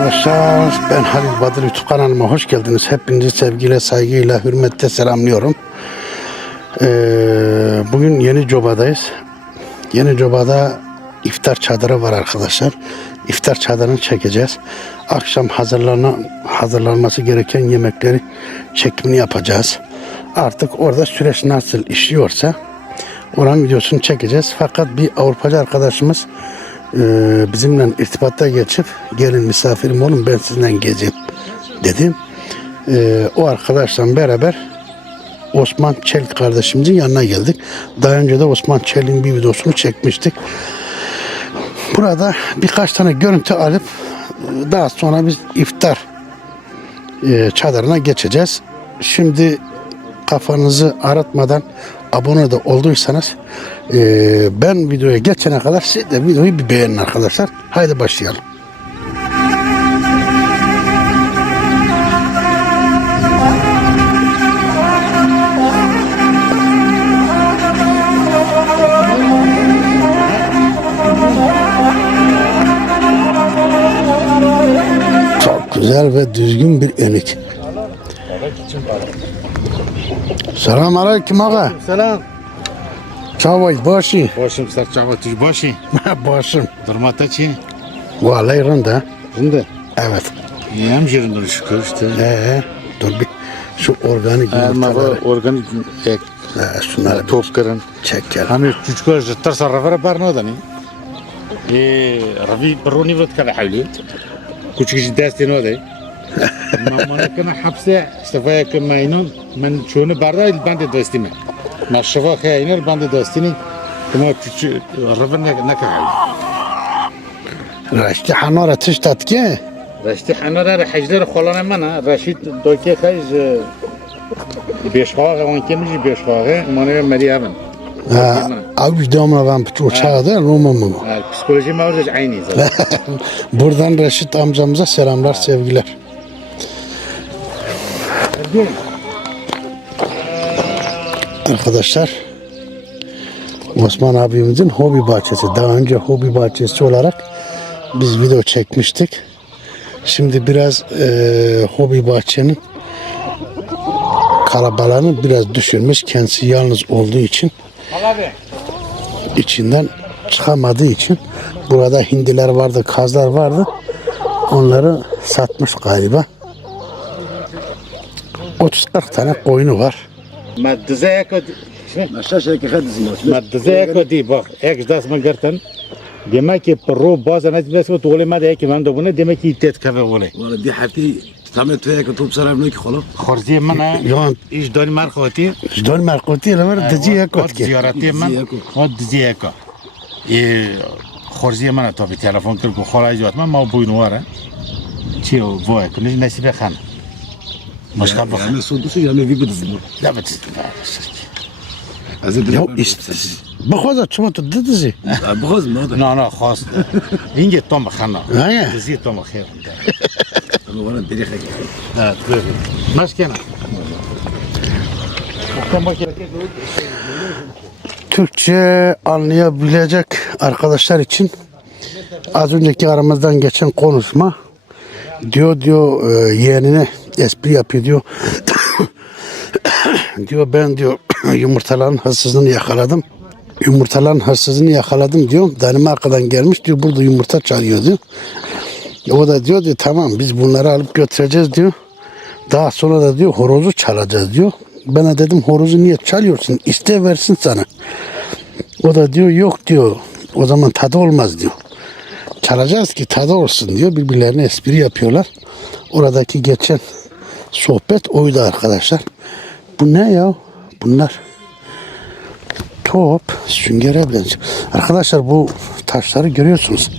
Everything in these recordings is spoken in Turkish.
Arkadaşlar. Ben Halil Badır YouTube kanalıma hoş geldiniz. Hepinizi sevgiyle, saygıyla, hürmetle selamlıyorum. Ee, bugün Yeni Coba'dayız. Yeni Coba'da iftar çadırı var arkadaşlar. İftar çadırını çekeceğiz. Akşam hazırlanan, hazırlanması gereken yemekleri çekimini yapacağız. Artık orada süreç nasıl işliyorsa oranın videosunu çekeceğiz. Fakat bir Avrupacı arkadaşımız e, bizimle irtibatta geçip gelin misafirim olun ben sizinle gezeyim dedi. E, o arkadaşla beraber Osman Çelik kardeşimizin yanına geldik. Daha önce de Osman Çelik'in bir videosunu çekmiştik. Burada birkaç tane görüntü alıp daha sonra biz iftar e, çadırına geçeceğiz. Şimdi kafanızı aratmadan abone de olduysanız e, ben videoya geçene kadar siz de videoyu bir beğenin arkadaşlar. Haydi başlayalım. Çok güzel ve düzgün bir enik. Selam aleyküm ağa. Selam. Čavaj, baši. Bašim, star čavaj, tuž baši. Başım. Durmata çi? Vallahi rında. Rında? Evet. İyi hemşerim dur şükür işte. Ee, dur bir. Şu organik Ama bu yumurtaları. organik ek. Ee, şunları Top kırın. çek gel. Hani küçük özü tırsa rafara barna da ne? Ee, ravi roni vrat kala havli. Küçük işi dersin o da. Ama bana kana hapse, işte vaya kama inan, ben şunu barda il bende dostime. شفا خاينه الباند دوستيني كما küçük رفن نك حولي Raşti hanora tıştat ki. رشتی حنا را حجدر خلان من رشید دوکی خیز بیشخواه اون که میشه بیشخواه مانه مری هبن Ha, abi domla ben uçağı da Roma mı? پسیکولوژی موزش عینی زد Buradan Reşit amcamıza selamlar, sevgiler. Arkadaşlar Osman abimizin hobi bahçesi. Daha önce hobi bahçesi olarak biz video çekmiştik. Şimdi biraz eee, hobi bahçenin kalabalığını biraz düşürmüş. Kendisi yalnız olduğu için içinden çıkamadığı için burada hindiler vardı, kazlar vardı. Onları satmış galiba. 30-40 tane koyunu var. مدزه یک مشاشه که خیلی زیاد مدزه یک دی باخ یک دست من گرتن demek ki pro bazen از بس تو ولی مده کی من دوونه demek ki تیت کفه ولی والله دي حكي تعمل فيها كتب سلام لك خلاص خرزی من Yon ایش داری مر خواهی dön merkuti ile var dici yakot ki. زیارتی من و دزیه کا ای خورزی من تا به تلفن کرد که خورای جوات من ما بوینواره چی وای کنیش نصیب خان Başkan bak. Yani sondusu yani gibi dizdim. Ya bak dizdim. Ya işte. Bakhoz da çuma tu dizi. Bakhoz mı o da? No no khos. İnge tom bakhana. Dizi tom bakhir. Ama bana biri hak. Ha, dur. Başkan. Türkçe anlayabilecek arkadaşlar için az önceki aramızdan geçen konuşma diyor diyor e, yeğenine espri yapıyor diyor. diyor ben diyor yumurtaların hırsızını yakaladım. Yumurtaların hırsızını yakaladım diyor. Danimarka'dan gelmiş diyor burada yumurta çalıyor diyor. O da diyor diyor tamam biz bunları alıp götüreceğiz diyor. Daha sonra da diyor horozu çalacağız diyor. De dedim horozu niye çalıyorsun? İste versin sana. O da diyor yok diyor. O zaman tadı olmaz diyor. Çalacağız ki tadı olsun diyor. Birbirlerine espri yapıyorlar. Oradaki geçen sohbet oydu arkadaşlar. Bu ne ya? Bunlar top süngere benziyor. Arkadaşlar bu taşları görüyorsunuz.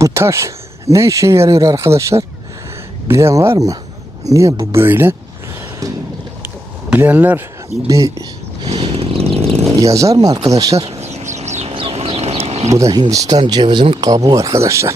Bu taş ne işe yarıyor arkadaşlar? Bilen var mı? Niye bu böyle? Bilenler bir yazar mı arkadaşlar? Bu da Hindistan cevizinin kabuğu arkadaşlar.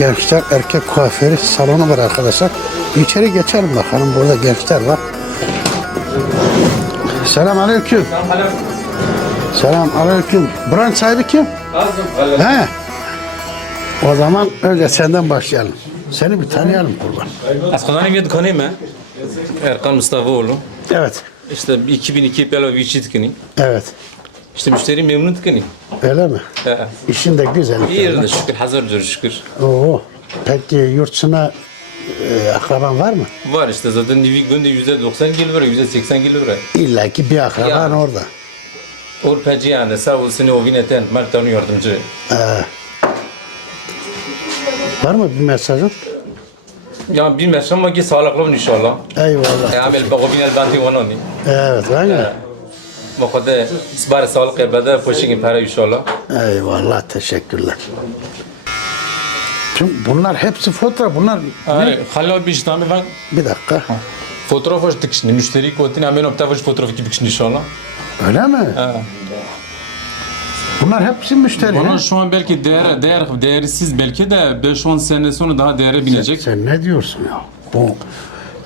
Gençler erkek kuaförü salonu var arkadaşlar. İçeri geçelim bakalım. Burada gençler var. Selam aleyküm. Selam aleyküm. Buranın sahibi kim? He. O zaman önce senden başlayalım. Seni bir tanıyalım kurban. Aslında bir dükkanıyım ben. Erkan Mustafa'oğlu. Evet. İşte 2002 Pelo Vici dükkanı. Evet. İşte müşteri memnun dükkanı. Öyle mi? He. İşin de güzel. İyi yerinde şükür, hazırdır şükür. Oo. Peki yurtsuna e, akraban var mı? Var işte zaten bir günde yüzde 90 kilo var, yüzde 80 kilo var. İlla ki bir akraban Yani. orada. Orpacı yani sağ olsun o vineten, Mertan'ın yardımcı. Ee, var mı bir mesajın? Ya bir var ki sağlıklı olun inşallah. Eyvallah. Amel bago binel banti onu ni. Evet, aynen. Bu kadar isbar sağlık ebede poşin para inşallah. Eyvallah, teşekkürler. Şimdi bunlar hepsi fotoğraf. Bunlar Hayır, hala bir işte ben bir dakika. fotoğraf hoş dikişini, müşteri kotin amel opta hoş fotoğrafı gibi dikişini inşallah. Öyle mi? Ha. Bunlar hepsi müşteri. Bana ha? şu an belki değer, değer, değersiz belki de 5-10 sene sonra daha değere binecek. Sen ne diyorsun ya? Bu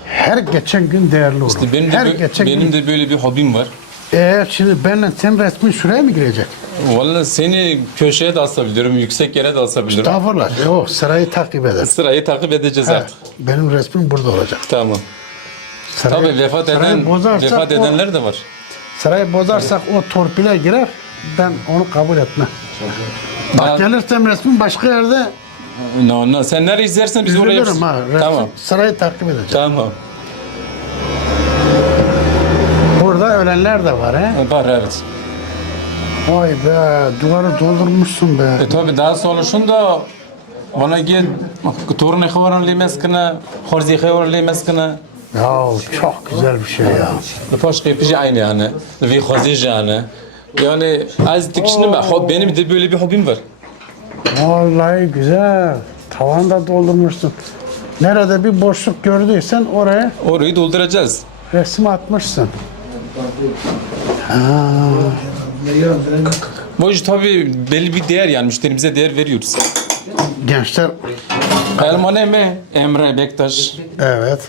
her geçen gün değerli olur. İşte benim de, her bö- geçen benim gün. de böyle bir hobim var. Eğer şimdi benle senin resmin şuraya mı girecek? Vallahi seni köşeye de asabilirim, yüksek yere de asabilirim. Estağfurullah. Yok sırayı takip eder. Sırayı takip edeceğiz Ha, artık. benim resmim burada olacak. Tamam. Sırayı, Tabii vefat sırayı eden, bozarsak vefat o- edenler de var. Sırayı bozarsak o torpile girer. Ben onu kabul etmem. Bak Ben- gelirsem resmin başka yerde No, no. Sen nereye izlersen biz oraya üzülürüm ha. Resim, Tamam. Sırayı takip edeceğim. Tamam. Burada ölenler de var he. Var evet. Vay be duvarı doldurmuşsun be. E tabi daha sonra şunda bana gel torun xevaran lemeskine, horzi xevaran lemeskine. Ya çok güzel bir şey ya. Paş kıyıpıcı aynı yani. Ve hozi yani. Yani az dikişini ben, benim de böyle bir hobim var. Vallahi güzel. Tavanda doldurmuşsun. Nerede bir boşluk gördüysen oraya Orayı dolduracağız. resim atmışsın. Bu iş tabi belli bir değer yani müşterimize değer veriyoruz. Gençler Elman Emre, Emre Bektaş. evet.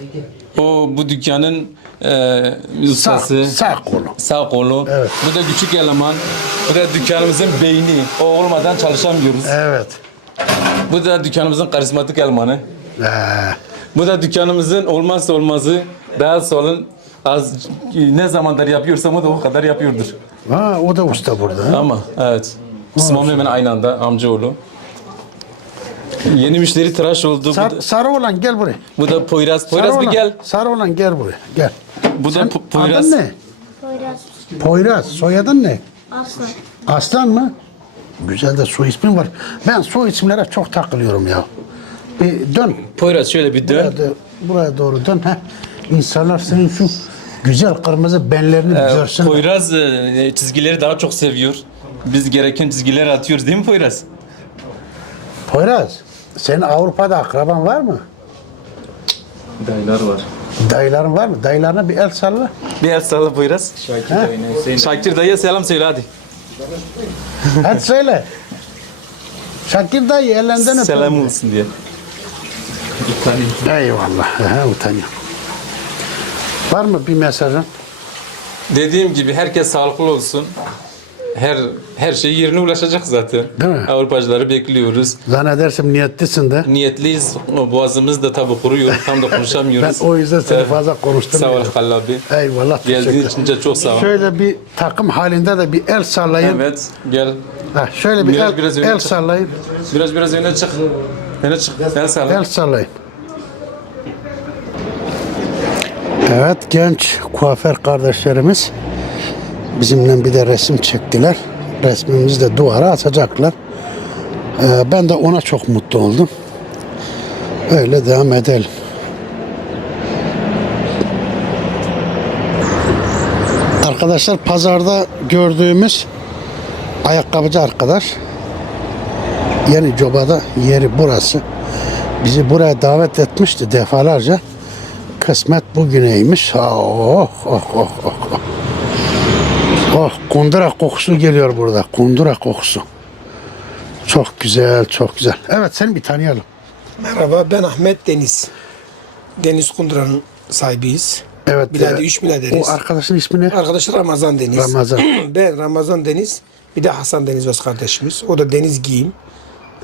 O bu dükkanın e, Sağ, ustası. sağ kolu. Sağ kolu. Evet. Bu da küçük eleman. Bu da dükkanımızın beyni. O olmadan çalışamıyoruz. Evet. Bu da dükkanımızın karizmatik elemanı. Ee, Bu da dükkanımızın olmazsa olmazı. Daha solun az ne zamandır yapıyorsam o da o kadar yapıyordur. ha, o da usta burada. ha? Ama evet. İsmam hemen aynı anda amcaoğlu. Yeni müşteri tıraş oldu. Bu Sar, da, sarı olan gel buraya. bu da Poyraz. Sarı Poyraz bir olan, gel. Sarı olan gel buraya. Gel. Bu da Po- Poyraz. Adın ne? Poyraz Poyraz. Soyadın ne? Aslan. Aslan mı? Güzel de soy ismin var. Ben soy isimlere çok takılıyorum ya. Bir dön. Poyraz şöyle bir dön. Buraya, dö- buraya doğru dön. Heh. İnsanlar senin şu güzel kırmızı benlerini Ee, görsün. Poyraz e, çizgileri daha çok seviyor. Biz gereken çizgileri atıyoruz değil mi Poyraz? Poyraz, senin Avrupa'da akraban var mı? Dayılar var. Dayıların var mı? Dayılarına bir el salla. Bir el salla Poyraz. Şakir dayı. Şakir dayıya selam söyle hadi. Hadi söyle. Şakir dayı ellerinden öp. Selam olsun diye. Eyvallah. Aha, utanıyorum. Var mı bir mesajın? Dediğim gibi herkes sağlıklı olsun. Her her şey yerine ulaşacak zaten. Değil mi? Avrupacıları bekliyoruz. Zannedersem niyetlisin de. Niyetliyiz. Boğazımız da tabii kuruyor. Tam da Ben konuşamıyoruz. o yüzden seni Evet. fazla Sağ ol. Halil abi. Eyvallah. Geldiğin için de çok sağ ol. Şöyle bir takım halinde de bir el sallayın. Evet gel. Ha, şöyle bir Biraz- el, biraz el çık. sallayın. Biraz biraz öne çık. Öne çık. El salla. El sallayın. Evet genç kuaför kardeşlerimiz bizimle bir de resim çektiler. Resmimizi de duvara asacaklar. Ee, ben de ona çok mutlu oldum. Öyle devam edelim. Arkadaşlar pazarda gördüğümüz ayakkabıcı arkadaş Yeni Coba'da yeri burası. Bizi buraya davet etmişti defalarca. Kısmet bugüneymiş. Ha, Oh, oh, oh, oh, oh. Oh, kundura kokusu geliyor burada. Kundura kokusu. Çok güzel, çok güzel. Evet seni bir tanıyalım. Merhaba ben Ahmet Deniz. Deniz Kundura'nın sahibiyiz. Evet. Biladi e, üç biladeriz. O arkadaşın ismi ne? Arkadaşı Ramazan Deniz. Ramazan. ben Ramazan Deniz. Bir de Hasan Deniz var kardeşimiz. O da Deniz Giyim.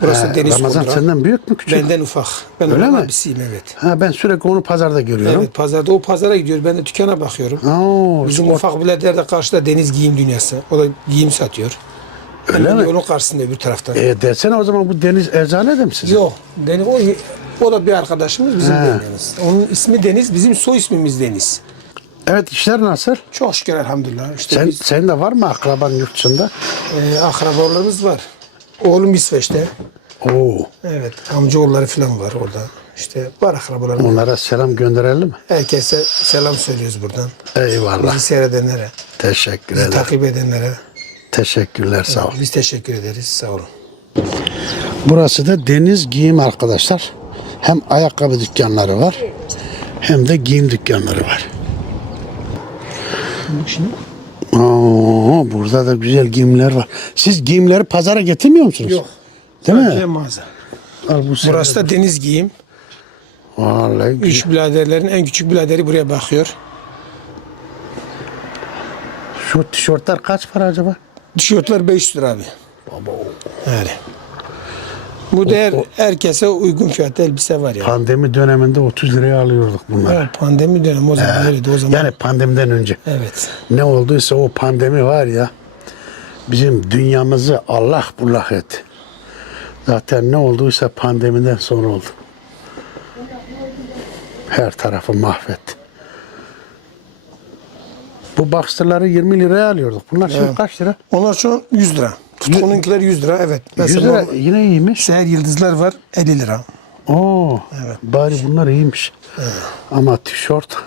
Burası Ha, Deniz Ramazan Kundura. senden büyük mü küçük? Benden ufak. Ben Öyle onun mi? abisiyim evet. Ha ben sürekli onu pazarda görüyorum. Evet pazarda o pazara gidiyor. Ben de dükkana bakıyorum. Oo, Bizim spor- ufak birader de karşıda Deniz Giyim Dünyası. O da giyim satıyor. Öyle Ben mi? Onun karşısında bir tarafta. E, desene o zaman bu Deniz Eczane de mi sizin? Yok. Deniz, o, o da bir arkadaşımız bizim He. Deniz. Onun ismi Deniz. Bizim soy ismimiz Deniz. Evet işler nasıl? Çok şükür elhamdülillah. İşte Sen, biz senin de var mı akraban yurt dışında? e, akrabalarımız var. Oğlum İsveç'te. Oo, Evet. Amcaoğulları falan var orada. İşte var akrabalarım. onlara selam gönderelim mi? Herkese selam söylüyoruz buradan. Eyvallah. Bizi seyredenlere, Teşekkür bizi ederim. takip edenlere Teşekkürler sağ ol. biz teşekkür ederiz. Sağ olun. Burası da Deniz Giyim arkadaşlar. Hem ayakkabı dükkanları var hem de giyim dükkanları var. Oo, burada da güzel giyimler var. Siz giyimleri pazara getirmiyor musunuz? Yok. Değil mi? mağaza. Al bu. Burası da deniz giyim. Vallahi. Üç biraderlerin en küçük biraderi buraya bakıyor. Şu tişörtler kaç para acaba? Tişörtler 500 lira abi. Yani. Bu değer herkese uygun fiyatlı elbise var ya. Pandemi döneminde 30 liraya alıyorduk bunları. Evet, pandemi dönemi o zaman öyleydi o zaman. Yani pandemiden önce. Evet. Ne olduysa o pandemi var ya bizim dünyamızı Allah bullak etti. Zaten ne olduysa pandemiden sonra oldu. Her tarafı mahvetti. Bu Baxter'ları 20 liraya alıyorduk. Bunlar şimdi kaç lira? Onlar şu an 100 lira. Tutkununkiler 100 lira evet. 100 Mesela lira yine iyiymiş. Seher yıldızlar var 50 lira. Oo, bari bunlar iyiymiş. Ama tişört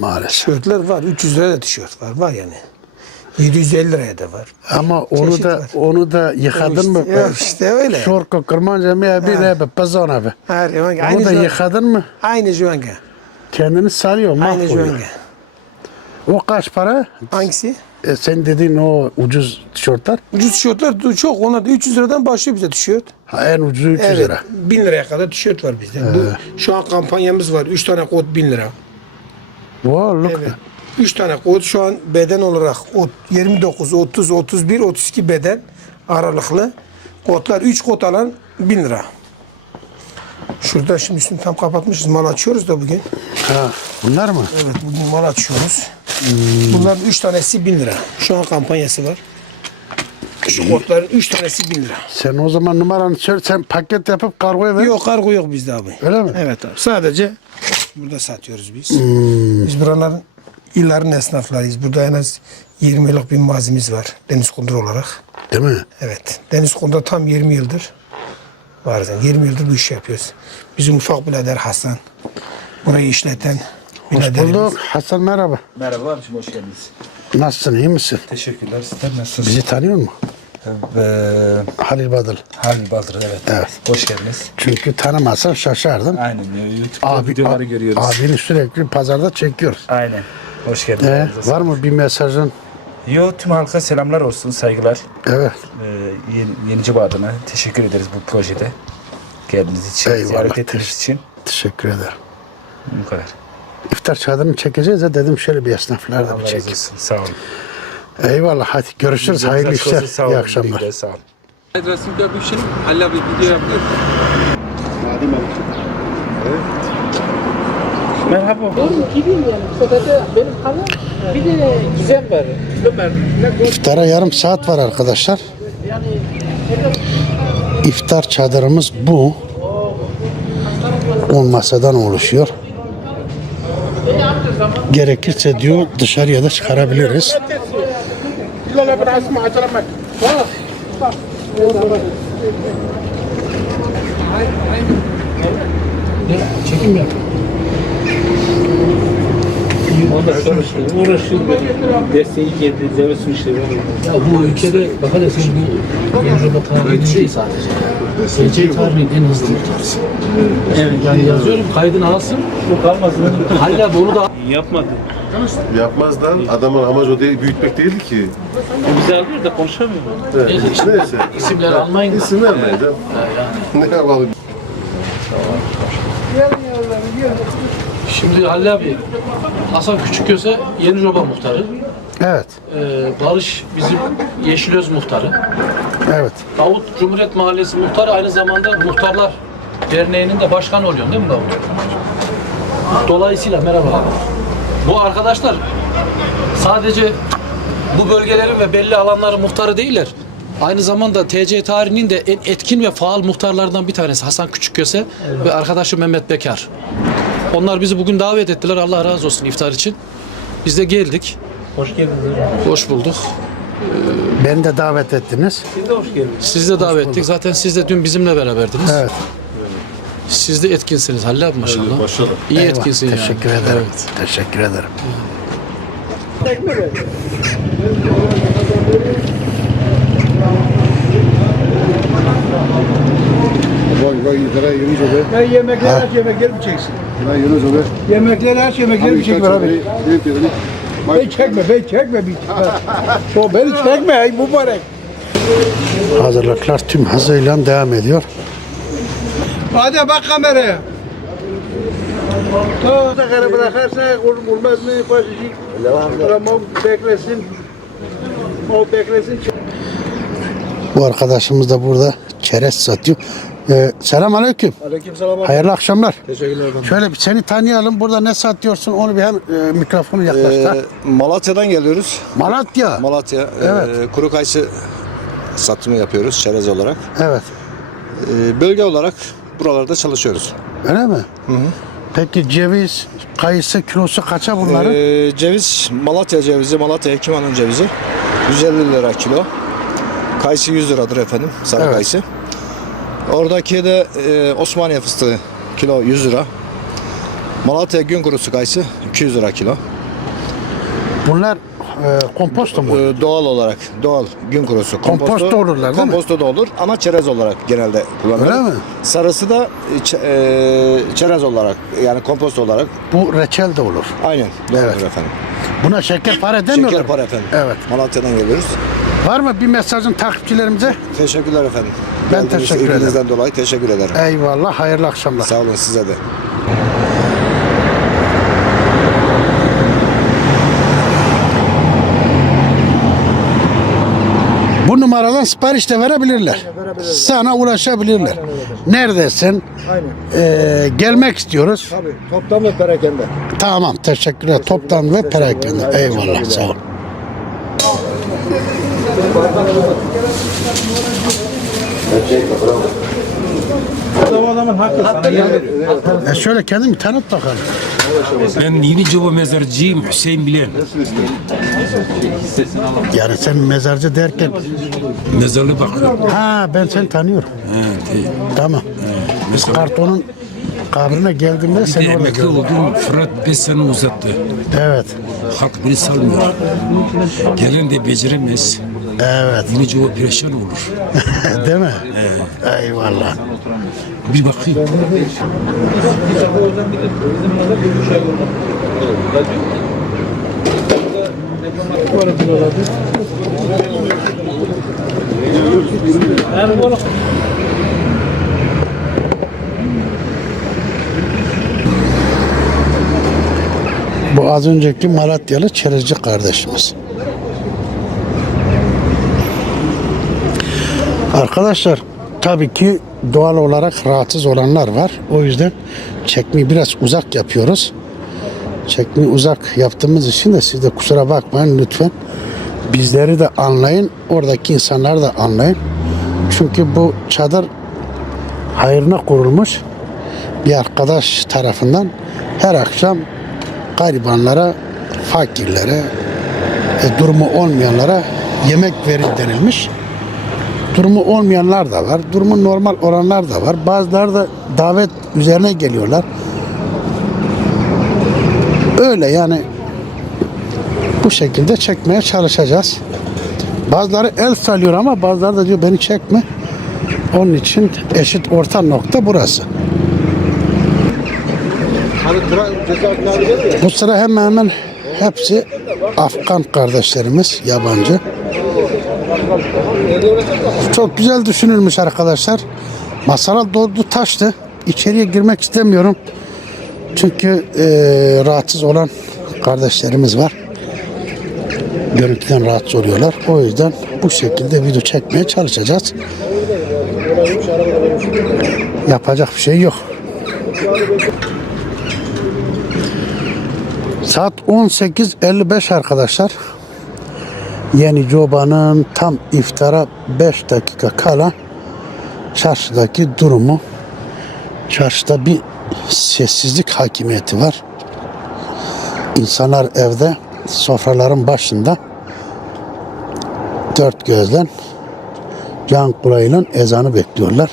maalesef. Tişörtler var 300 liraya da tişört var var yani. 750 liraya da var. Ama onu Çeşit da var. onu da yıkadın mı? Ya işte öyle. Şorko kırmanca mı ya bir ne be pazon abi. Her zaman Onu aynı da jüvenge. yıkadın mı? Aynı jüvenge. Kendini sarıyor, Aynı mahvoluyor. jüvenge. O kaç para? Hangisi? E, sen dediğin o ucuz tişörtler. Ucuz tişörtler çok. Onlar da 300 liradan başlıyor bize tişört. Ha, en ucuzu 300 Evet. lira. 1000 liraya kadar tişört var bizde. Bu, şu an kampanyamız var. 3 tane kod 1000 lira. Wow, look. Evet. 3 tane kod şu an beden olarak o 29, 30, 31, 32 beden aralıklı. Kodlar 3 kod alan 1000 lira. Şurada şimdi üstünü tam kapatmışız. Mal açıyoruz da bugün. Ha, bunlar mı? Evet bugün mal açıyoruz. Bunların 3 tanesi 1000 lira. Şu an kampanyası var. Şu kodların 3 tanesi 1000 lira. Sen o zaman numaranı söyle, sen paket yapıp kargoya ver. Yok kargo yok bizde abi. Öyle mi? Evet abi. Sadece burada satıyoruz biz. Biz buranın yılların esnaflarıyız. Burada en az 20 yıllık bir mazimiz var. Deniz Kundur olarak. Değil mi? Evet. Deniz Kundur tam 20 yıldır var. Yani 20 yıldır bu işi yapıyoruz. Bizim ufak birader Hasan. Burayı işleten Hoş biraderimiz. bulduk. Hasan merhaba. Merhaba abicim hoş geldiniz. Nasılsın, iyi misin? Teşekkürler. Sizler nasılsınız? Bizi tanıyor musun? Ee, Halil Badıl. Halil Baldır evet. Evet. Hoş geldiniz. Çünkü tanımazsan şaşardım. Aynen YouTube'da videoları a- görüyoruz. Abini sürekli pazarda çekiyoruz. Aynen. Hoş geldiniz. Ee, Elinize var mı bir mesajın? Yo tüm halka selamlar olsun, saygılar. Evet. Ee, yeni, Yenici adına teşekkür ederiz bu projede. Geldiğiniz için, Eyvallah, ziyaret ettiğiniz için. Teşekkür ederim. Bu kadar. İftar çadırını çekeceğiz de dedim şöyle bir esnaflar da Allah bir çekeyim. Sağ olun. Eyvallah hadi görüşürüz. Hayırlı açık olsun, işler. Sağ olun. İyi akşamlar. güle, Sağ olun. Resim yapmışım. Hala bir video yapıyor. İftara yarım saat var arkadaşlar. İftar çadırımız bu. 10 masadan oluşuyor. Gerekirse diyor dışarıya da çıkarabiliriz. Çekim yap. Ya bu ülkede affedersin bu Avrupa tarihi değil sadece. SC tarihin en hızlı muhtarısı. Evet. Yani yazıyorum kaydını alsın. Bu kalmasın. Halil abi onu da Yapmadı. Yapmazlar. Adamın amacı o değil, büyütmek değildi ki. Bizi alıyor da konuşamıyor. Evet. Neyse. İsimleri almayın. İsim vermeyin. Ne yapalım? Şimdi Halil abi, Hasan Küçükköse Yeni Roba muhtarı. Evet. Ee, Barış bizim Yeşilöz muhtarı. Evet. Davut Cumhuriyet Mahallesi muhtarı aynı zamanda Muhtarlar Derneği'nin de başkanı oluyorsun değil mi Davut? Dolayısıyla merhaba. Bu arkadaşlar sadece bu bölgelerin ve belli alanların muhtarı değiller. Aynı zamanda TC tarihinin de en etkin ve faal muhtarlardan bir tanesi Hasan Küçükköse ve arkadaşı Mehmet Bekar. Onlar bizi bugün davet ettiler. Allah razı olsun iftar için. Biz de geldik. Hoş geldiniz. Hoş bulduk. Beni de davet ettiniz. Siz de davet ettik. Zaten siz de dün bizimle beraberdiniz. Evet. Siz de etkinsiniz Halil abi maşallah. İyi Eyvah, etkinsin yani. Teşekkür ederim. Evet. Teşekkür ederim. Vay vay yemekleri aç yemekleri mi çeksin? Lan Yunus abi. Yemekleri aç yemekleri mi çekme abi? Büyük dedi. Beni çekme, beni çekme bir. So beni çekme ey mübarek. Hazırlıklar tüm hızıyla devam ediyor. Hadi bak kameraya. Ta da bırakırsa olmaz mı? Tamam beklesin. O beklesin. Bu arkadaşımız da burada çerez satıyor. Ee, selam aleyküm. Aleykümselam. Hayırlı akşamlar. Teşekkürler efendim. Şöyle bir seni tanıyalım. Burada ne satıyorsun? Onu bir hem e, mikrofonu yaklaştır. Ee, Malatya'dan geliyoruz. Malatya. Malatya. Evet. Ee, kuru kayısı satımı yapıyoruz çerez olarak. Evet. Ee, bölge olarak buralarda çalışıyoruz. Öyle mi? Peki ceviz, kayısı kilosu kaça bunların? Ee, ceviz, Malatya cevizi, Malatya Hekiman'ın cevizi. 150 lira kilo. Kayısı 100 liradır efendim, sarı Evet. kayısı. Oradaki de e, Osmaniye fıstığı kilo 100 lira. Malatya gün kurusu kayısı 200 lira kilo. Bunlar e, komposto mu? Ee, doğal olarak, doğal gün kurusu. Komposto olurlar değil mi? Komposto da olur ama çerez olarak genelde kullanılır. Öyle mi? Sarısı da e, e, çerez olarak yani komposto olarak Bu reçel de olur. aynen doğrudur Evet. efendim. Buna şeker para demiyorlar. Şeker para efendim. Evet. Malatya'dan geliyoruz. Var mı bir mesajın takipçilerimize? Teşekkürler efendim. Ben Geldiğiniz teşekkür ederim. ilginizden dolayı teşekkür ederim. Eyvallah, hayırlı akşamlar. Sağ olun size de. Bu numaradan sipariş de verebilirler. Sana ulaşabilirler. Neredesin? Ee, gelmek istiyoruz. Tabii toptan ve perakende. Tamam, teşekkürler. Toptan ve perakende. Eyvallah, sağ ol. E şöyle kendini bir tanıt bakalım. Ben Yeni Cova mezarcıyım Hüseyin Bilen. Yani sen mezarcı derken Mezarlı bakıyorum. ha ben seni tanıyorum. Tamam. Biz kartonun kabrine geldiğimde Bir de seni orada emekli gördüm. oldum. Fırat 5 sene uzattı. Evet. Halk beni salmıyor. Gelen de beceremez. Evet. Yeni perişan olur. Değil mi? Eyvallah. Bir bakayım. Bu az önceki Malatyalı çerezci kardeşimiz. Arkadaşlar tabii ki doğal olarak rahatsız olanlar var. O yüzden çekmeyi biraz uzak yapıyoruz. Çekmeyi uzak yaptığımız için de siz de kusura bakmayın lütfen. Bizleri de anlayın, oradaki insanları da anlayın. Çünkü bu çadır hayrına kurulmuş bir arkadaş tarafından her akşam garibanlara, fakirlere, durumu olmayanlara yemek verin denilmiş. Durumu olmayanlar da var, durumu normal olanlar da var. Bazıları da davet üzerine geliyorlar. Öyle yani bu şekilde çekmeye çalışacağız. Bazıları el salıyor ama bazıları da diyor beni çekme. Onun için eşit orta nokta burası. Bu sıra hemen hemen hepsi Afgan kardeşlerimiz, yabancı. Çok güzel düşünülmüş arkadaşlar. Masalar doldu taştı. İçeriye girmek istemiyorum. Çünkü eee, rahatsız olan kardeşlerimiz var. Görüntüden rahatsız oluyorlar. O yüzden bu şekilde video çekmeye çalışacağız. Yapacak bir şey yok. Saat 18.55 arkadaşlar. Yeni Coba'nın tam iftara 5 dakika kala çarşıdaki durumu çarşıda bir sessizlik hakimiyeti var. İnsanlar evde sofraların başında dört gözden can kulağıyla ezanı bekliyorlar.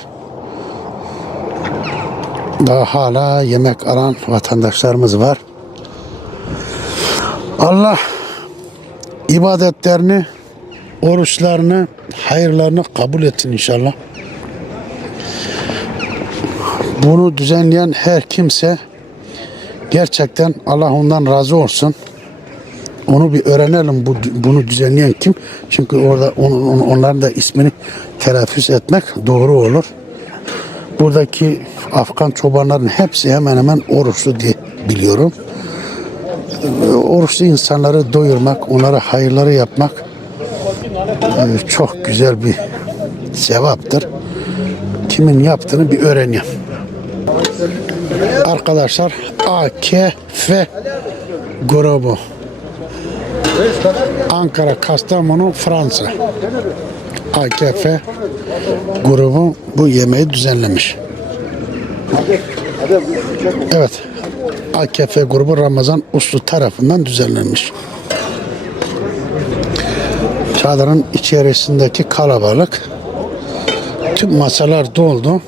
Daha hala yemek alan vatandaşlarımız var. Allah ibadetlerini, oruçlarını, hayırlarını kabul etsin inşallah. Bunu düzenleyen her kimse gerçekten Allah ondan razı olsun. Onu bir öğrenelim bu bunu düzenleyen kim? Çünkü orada onun, onun- onların da ismini telaffuz etmek doğru olur. Buradaki Afgan çobanların hepsi hemen hemen oruçlu diye biliyorum. Oruçlu insanları doyurmak, onlara hayırları yapmak e, çok güzel bir sevaptır. Kimin yaptığını bir öğreneyim. Arkadaşlar AKF grubu Ankara, Kastamonu, Fransa AKF grubu bu yemeği düzenlemiş. Evet. AKF grubu Ramazan Uslu tarafından düzenlenmiş. Çadırın içerisindeki kalabalık tüm masalar doldu.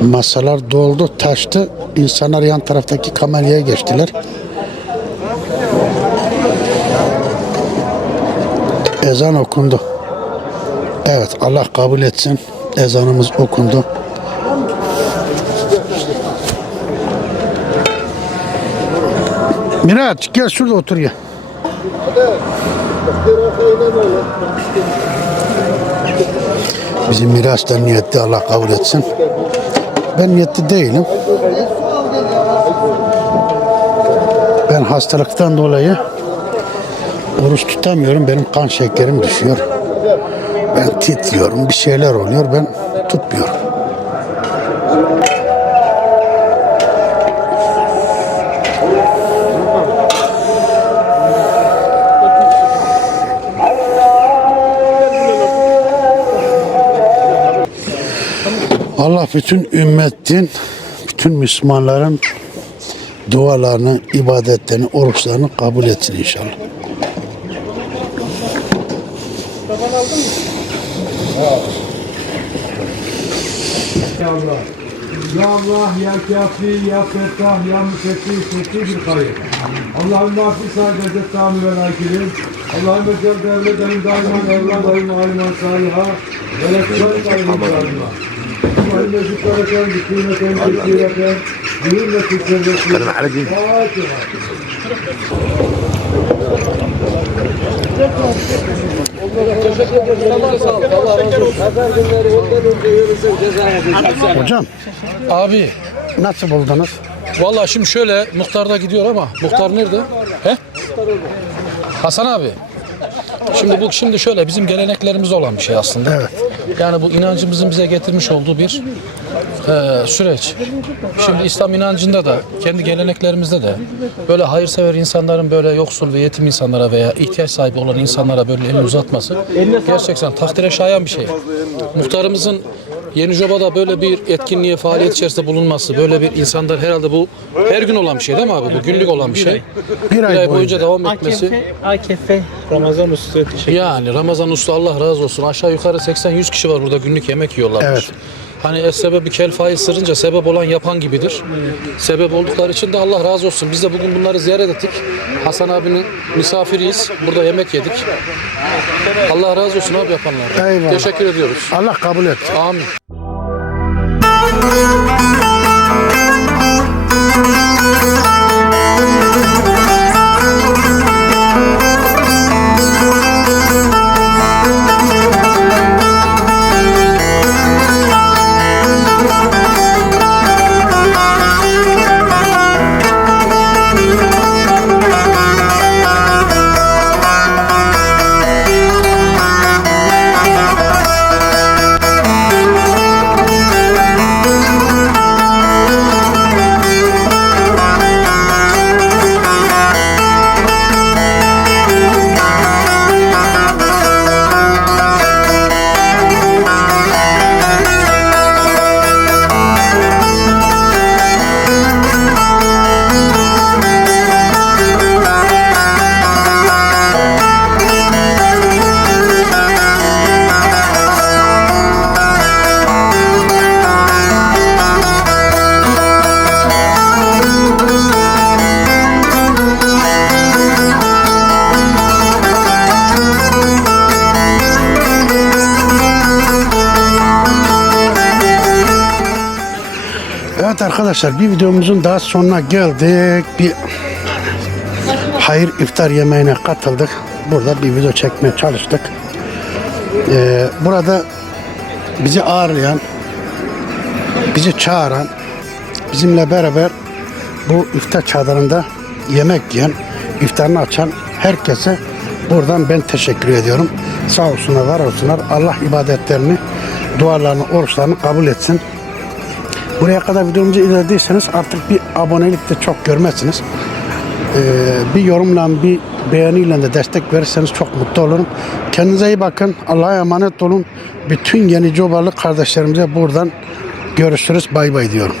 Masalar doldu, taştı. İnsanlar yan taraftaki kameraya geçtiler. Ezan okundu. Evet, Allah kabul etsin. Ezanımız okundu. Miraç gel şurada otur ya. Bizim Miraç da niyetli Allah kabul etsin. Ben niyetli değilim. Ben hastalıktan dolayı oruç tutamıyorum. Benim kan şekerim düşüyor. Ben titriyorum. Bir şeyler oluyor. Ben tutmuyorum. Allah bütün ümmetin, bütün Müslümanların dualarını, ibadetlerini, oruçlarını kabul etsin inşallah. Ya Allah, ya Kafi, ya Fettah, ya Müfettih, Fettih bir hayır. Allahümme affi sadece tamir ve nakirin. Allahümme cel devletlerin daiman evladayım aliman saliha. Ve lekıların daiman saliha. Sevdetin. Fatiha. Hocam Abi nasıl buldunuz? Vallahi şimdi şöyle muhtar da gidiyor ama muhtar nerede? He? Hasan abi. Şimdi bu şimdi şöyle bizim geleneklerimizde olan bir şey aslında. Evet. Yani bu inancımızın bize getirmiş olduğu bir e, süreç. Şimdi İslam inancında da kendi geleneklerimizde de böyle hayırsever insanların böyle yoksul ve yetim insanlara veya ihtiyaç sahibi olan insanlara böyle elini uzatması gerçekten takdire şayan bir şey. Muhtarımızın Yeni Joba'da böyle bir etkinliğe faaliyet içerisinde bulunması, böyle bir insanlar herhalde bu her gün olan bir şey değil mi abi? Bu günlük olan bir şey. Bir ay boyunca boyunca. devam etmesi. AKF Ramazan Usta teşekkür Yani Ramazan Usta Allah razı olsun. Aşağı yukarı 80-100 kişi var burada günlük yemek yiyorlarmış. Evet. Hani es sebebi kel faiz sırınca sebep olan yapan gibidir. Sebep oldukları için de Allah razı olsun. Biz de bugün bunları ziyaret ettik. Hasan abinin misafiriyiz. Burada yemek yedik. Allah razı olsun abi yapanlar. Eyvallah. Teşekkür ediyoruz. Allah kabul etsin. Amin. Thank arkadaşlar bir videomuzun daha sonuna geldik. Bir hayır iftar yemeğine katıldık. Burada bir video çekmeye çalıştık. Ee, burada bizi ağırlayan, bizi çağıran, bizimle beraber bu iftar çadırında yemek yiyen, iftarını açan herkese buradan ben teşekkür ediyorum. Sağ olsunlar, var olsunlar. Allah ibadetlerini, dualarını, oruçlarını kabul etsin. Buraya kadar videomuzu izlediyseniz artık bir abonelik de çok görmezsiniz. Ee, bir yorumla, bir beğeniyle de destek verirseniz çok mutlu olurum. Kendinize iyi bakın. Allah'a emanet olun. Bütün yeni cobalı kardeşlerimize buradan görüşürüz. Bay bay diyorum.